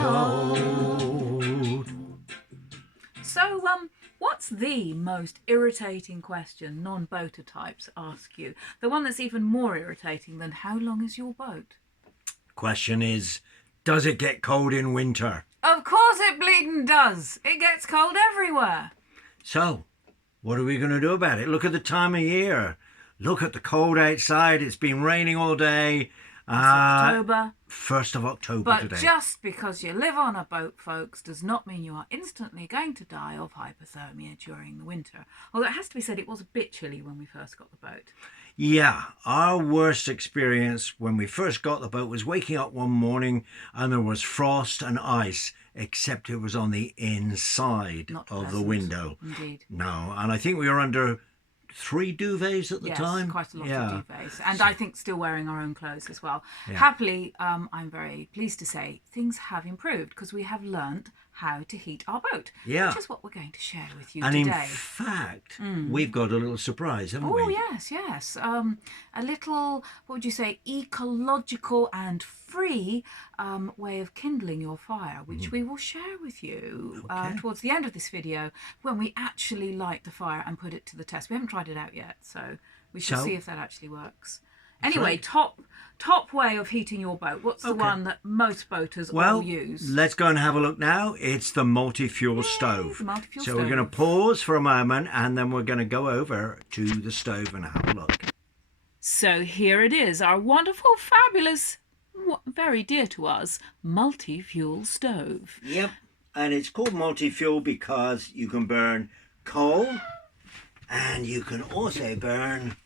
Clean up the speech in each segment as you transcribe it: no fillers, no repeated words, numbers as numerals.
cold. So, what's the most irritating question non-boater types ask you? The one that's even more irritating than how long is your boat? Question is, does it get cold in winter? Of course it bleeding does. It gets cold everywhere. So, what are we going to do about it? Look at the time of year. Look at the cold outside. It's been raining all day. It's October. 1st of October But today. just because you live on a boat, folks, does not mean you are instantly going to die of hypothermia during the winter. Although it has to be said, it was a bit chilly when we first got the boat. Yeah, our worst experience when we first got the boat was waking up one morning and there was frost and ice, except it was on the inside of the window. Indeed. No, and I think we were under 3 duvets at the time. Yes, quite a lot of duvets. And I think still wearing our own clothes as well. Yeah. Happily, I'm very pleased to say things have improved because we have learnt how to heat our boat. Yeah. Which is what we're going to share with you today. And in fact, we've got a little surprise, haven't we? Oh, yes, yes. A little, what would you say, ecological and free way of kindling your fire, which we will share with you towards the end of this video when we actually light the fire and put it to the test. We haven't tried it out yet, so we shall see if that actually works. Anyway, top way of heating your boat. What's the one that most boaters all use? Let's go and have a look now. It's the multi-fuel stove. The multi-fuel so stove. We're going to pause for a moment and then we're going to go over to the stove and have a look. So here it is, our wonderful, fabulous, very dear to us, multi-fuel stove. Yep, and it's called multi-fuel because you can burn coal and you can also burn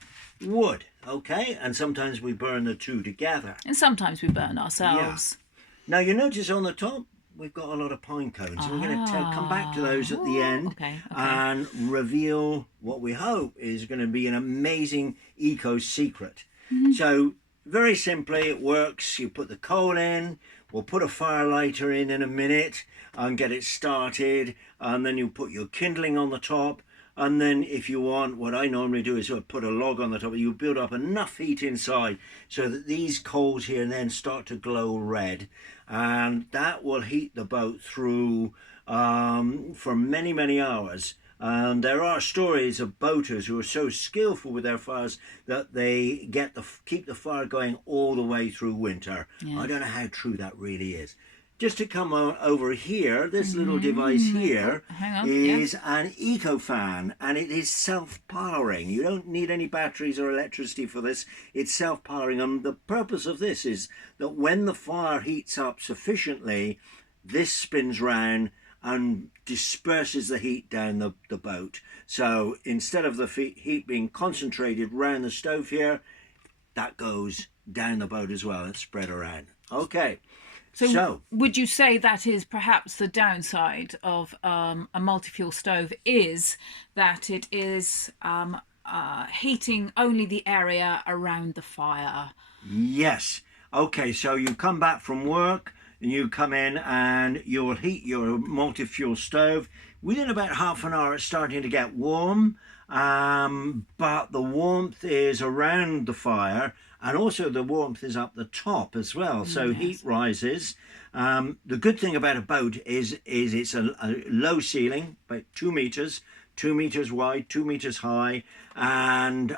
wood. Okay, and sometimes we burn the two together. And sometimes we burn ourselves. Yeah. Now you notice on the top we've got a lot of pine cones. So we're going to come back to those at the end and reveal what we hope is going to be an amazing eco secret. So very simply it works. You put the coal in, we'll put a fire lighter in a minute and get it started, and then you put your kindling on the top. And then if you want, what I normally do is sort of put a log on the top. You build up enough heat inside so that these coals here then start to glow red. And that will heat the boat through for many, many hours. And there are stories of boaters who are so skillful with their fires that they keep the fire going all the way through winter. Yes. I don't know how true that really is. Just to come on over here, this little device here is an eco fan, and it is self-powering. You don't need any batteries or electricity for this. It's self-powering, and the purpose of this is that when the fire heats up sufficiently, this spins round and disperses the heat down the boat. So instead of the heat being concentrated round the stove here, that goes down the boat as well and spread around. Okay. So would you say that is perhaps the downside of a multi-fuel stove, is that it is heating only the area around the fire? Yes. Okay, so you come back from work and you come in and you'll heat your multi-fuel stove. Within about half an hour it's starting to get warm, but the warmth is around the fire, and also the warmth is up the top as well, so heat rises. The good thing about a boat is it's a low ceiling, about 2 meters wide, 2 meters high, and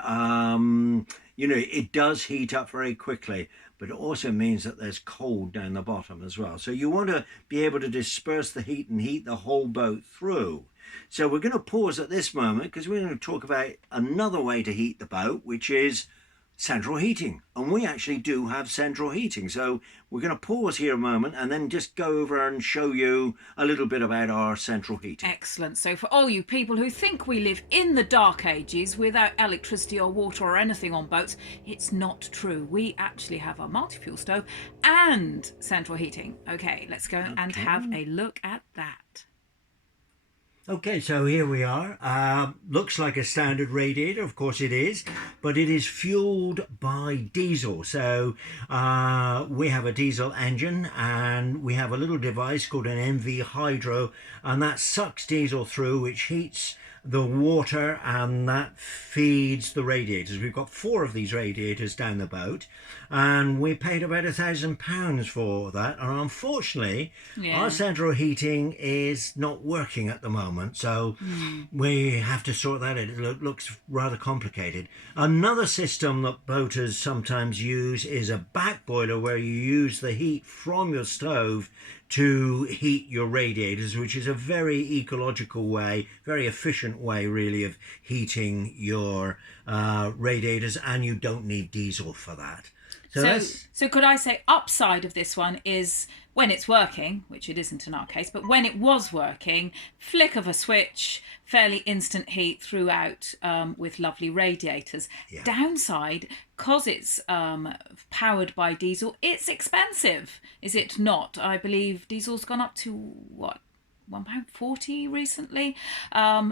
you know, it does heat up very quickly, but it also means that there's cold down the bottom as well. So you want to be able to disperse the heat and heat the whole boat through. So we're going to pause at this moment because we're going to talk about another way to heat the boat, which is central heating. And we actually do have central heating. So we're going to pause here a moment and then just go over and show you a little bit about our central heating. Excellent. So for all you people who think we live in the dark ages without electricity or water or anything on boats, it's not true. We actually have a multi-fuel stove and central heating. Okay, let's go and have a look at that. Okay, so here we are. Looks like a standard radiator, of course it is, but it is fueled by diesel. So we have a diesel engine and we have a little device called an MV Hydro, and that sucks diesel through, which heats the water and that feeds the radiators. We've got 4 of these radiators down the boat, and we paid about £1,000 for that. And unfortunately, our central heating is not working at the moment, so we have to sort that out. It looks rather complicated. Another system that boaters sometimes use is a back boiler, where you use the heat from your stove to heat your radiators, which is a very ecological way, very efficient way really of heating your radiators, and you don't need diesel for that. So could I say upside of this one is when it's working, which it isn't in our case, but when it was working, flick of a switch, fairly instant heat throughout with lovely radiators. Downside, because it's powered by diesel, it's expensive, is it not? I believe diesel's gone up to what? £1.40 recently.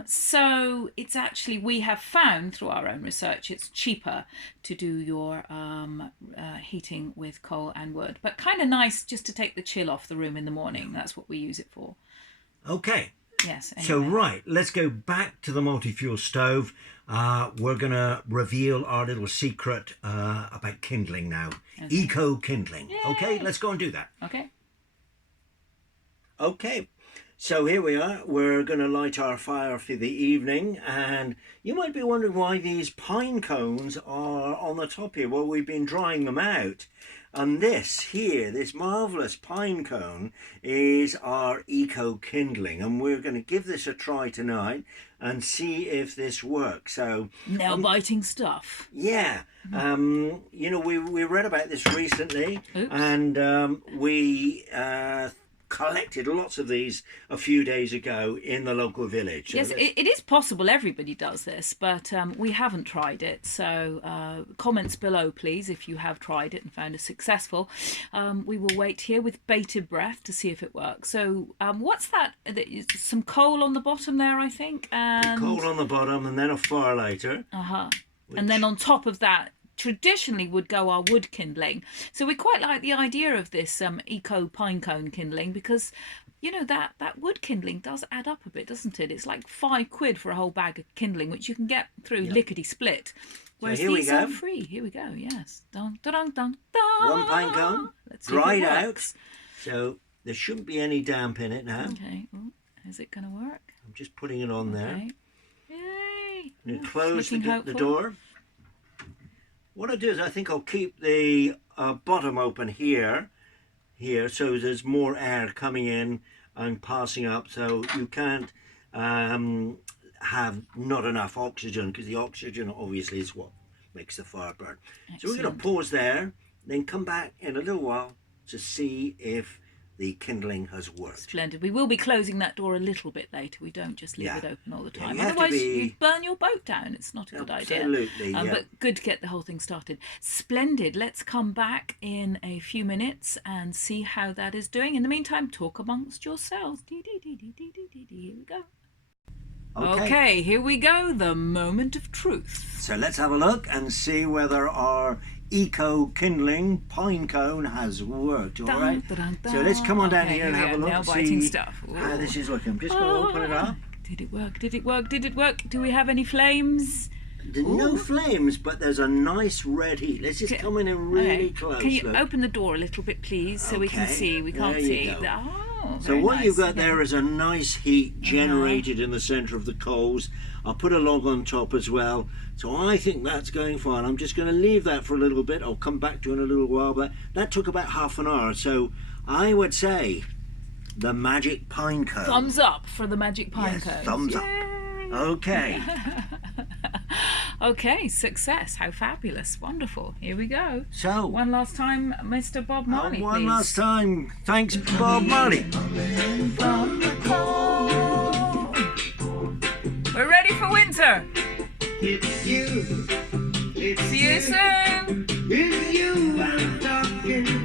So it's actually, we have found through our own research, it's cheaper to do your heating with coal and wood, but kind of nice just to take the chill off the room in the morning. That's what we use it for. Okay. Yes. Anyway. So right, let's go back to the multi-fuel stove. We're going to reveal our little secret about kindling now. Okay. Eco kindling. Yay. Okay, let's go and do that. Okay. Okay. So here we are, we're going to light our fire for the evening, and you might be wondering why these pine cones are on the top here. Well, we've been drying them out, and this here, this marvellous pine cone, is our eco kindling, and we're going to give this a try tonight and see if this works. So nail-biting stuff. Yeah. You know, we read about this recently. Oops. And we collected lots of these a few days ago in the local village. Yes, it is possible everybody does this, but we haven't tried it. So comments below, please, if you have tried it and found it successful. We will wait here with bated breath to see if it works. So what's that? Some coal on the bottom there, I think. And coal on the bottom, and then a fire lighter. And then on top of that, traditionally would go our wood kindling. So we quite like the idea of this eco pine cone kindling, because you know that wood kindling does add up a bit, doesn't it? It's like £5 for a whole bag of kindling, which you can get through lickety split. Whereas so these are free. Here we go. Yes. Dun, dun, dun, dun, dun. One pine cone, dried out. So there shouldn't be any damp in it now. Okay. Ooh, is it going to work? I'm just putting it on there. Yay! And close the door. What I do is I think I'll keep the bottom open here, so there's more air coming in and passing up, so you can't have not enough oxygen, because the oxygen obviously is what makes the fire burn. Excellent. So we're going to pause there, then come back in a little while to see if the kindling has worked. Splendid. We will be closing that door a little bit later. We don't just leave it open all the time. Otherwise, you burn your boat down. It's not a good idea. Absolutely, but good to get the whole thing started. Splendid. Let's come back in a few minutes and see how that is doing. In the meantime, talk amongst yourselves. Here we go. Okay, here we go. The moment of truth. So let's have a look and see whether our eco kindling pine cone has worked. All right. So let's come on down here and have a look and see how this is looking. I'm just going to open it up. Did it work? Did it work? Did it work? Do we have any flames? There's no flames, but there's a nice red heat. Let's just come in and really close. Can you open the door a little bit, please, so we can see? We can't see. So what you've got there is a nice heat generated in the centre of the coals. I'll put a log on top as well. So I think that's going fine. I'm just going to leave that for a little bit. I'll come back to it in a little while. But that took about half an hour. So I would say the magic pine cone. Thumbs up for the magic pine cone. Thumbs up. Okay. Okay, success. How fabulous. Wonderful. Here we go. So, one last time, Mr. Bob Marley, one last time. Thanks, Bob Marley. We're ready for winter. It's you. See you soon. It's you I'm talking